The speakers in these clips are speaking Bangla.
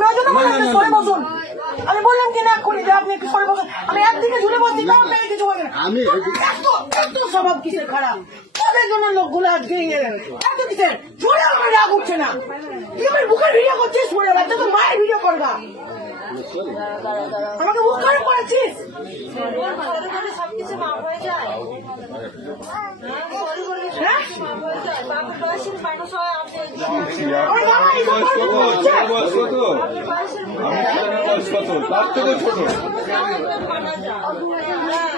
আমি ওই জন্য বললাম যে সরে বসুন। আমি বললাম কি না এক্ষুনি যে আপনি একটু সরে বসুন। আমি একদিকে ঝুলে বসছি তাও আপনাকে কিছু বলবেন না। এত স্বভাব কিসের খারাপ তাদের জন্য লোকগুলো আজকে এত কিসের ঝুলে আমার রাগ উঠছে না। তুই আমার বুকের ভিডিও করছিস মনে বাচ্চা তো মায়ের ভিডিও করবা আমাকে মুখ খারাপ করেছিস।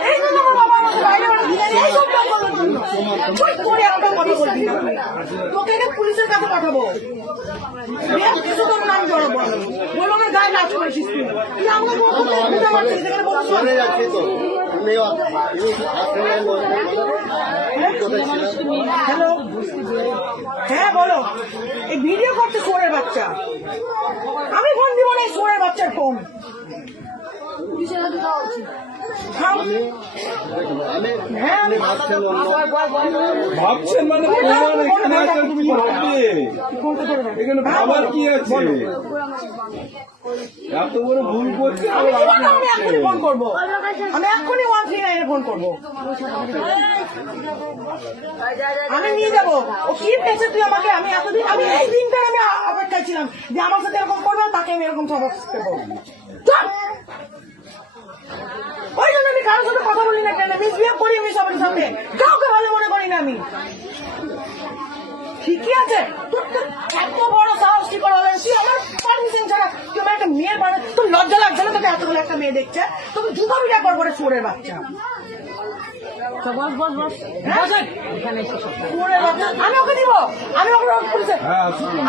এই জন্য আমার বাবা আমাকে বাইরে এইসব করার জন্য করে একটা কথা বলবি তোকে পুলিশের কাছে পাঠাবো। কিছু তোর নাম জড়াবো বলো আমার গায়ে নাচ করেছিস তুই আমাকে বুঝতে পারছিস সেখানে বলছিস। হ্যালো হ্যাঁ বলো এই ভিডিও করছে সোরের বাচ্চা। আমি ফোন দিব না এই সোরের বাচ্চার ফোন। ভাবছেন মানে এখানে ভাবার কি আছে? এত বড় ভুল করছে। আমি এক্ষুনি ফোন করবো। আমি এক্ষুনি 139 ফোন করবো। আমি নিয়ে যাবো। ও কি পেয়েছে তুই আমাকে? আমি এতদিন আমি এই দিনটা আমি অপেক্ষায় ছিলাম যে আমার সাথে এরকম করবো তাকে আমি এরকম সবক দেবো। ওই জন্য আমি কারোর সাথে কথা বলি না কেন মিসবিহেভ করি আমি সবার সামনে কাউকে ভালো মনে করি না আমি। ঠিকই আছে তোর এত বড় সাহস কি করে হবে? তুই আমার পারমিশন ছাড়া তুই আমার একটা মেয়ের বাড়ি তোর লজ্জা লাগছে না? তোকে এতগুলো একটা মেয়ে দেখছে তোকে জুতো বিটা করবো রে চোরের বাচ্চা। আমি ওকে দিব আমি ওকে পুলিশে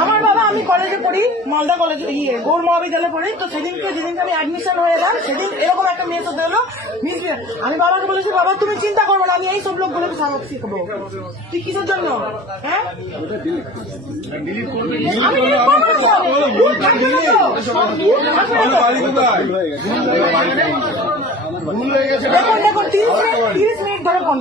আমার বাবা আমি কলেজে পড়ি মালদা কলেজে গৌর মহাবিদ্যালয়ে পড়ি। তো সেদিনকে যেদিনকে আমি অ্যাডমিশন হয়ে এলাম সেদিন এরকম একটা মেয়ে সাথে হলো মিসবিহেভ। আমি বাবাকে বলেছি বাবা তুমি চিন্তা করবো না আমি এই সব লোকগুলোকে সাহস শিখবো। তুই কিসের জন্য হ্যাঁ দেখুন 30 মিনিট ধরে ফোন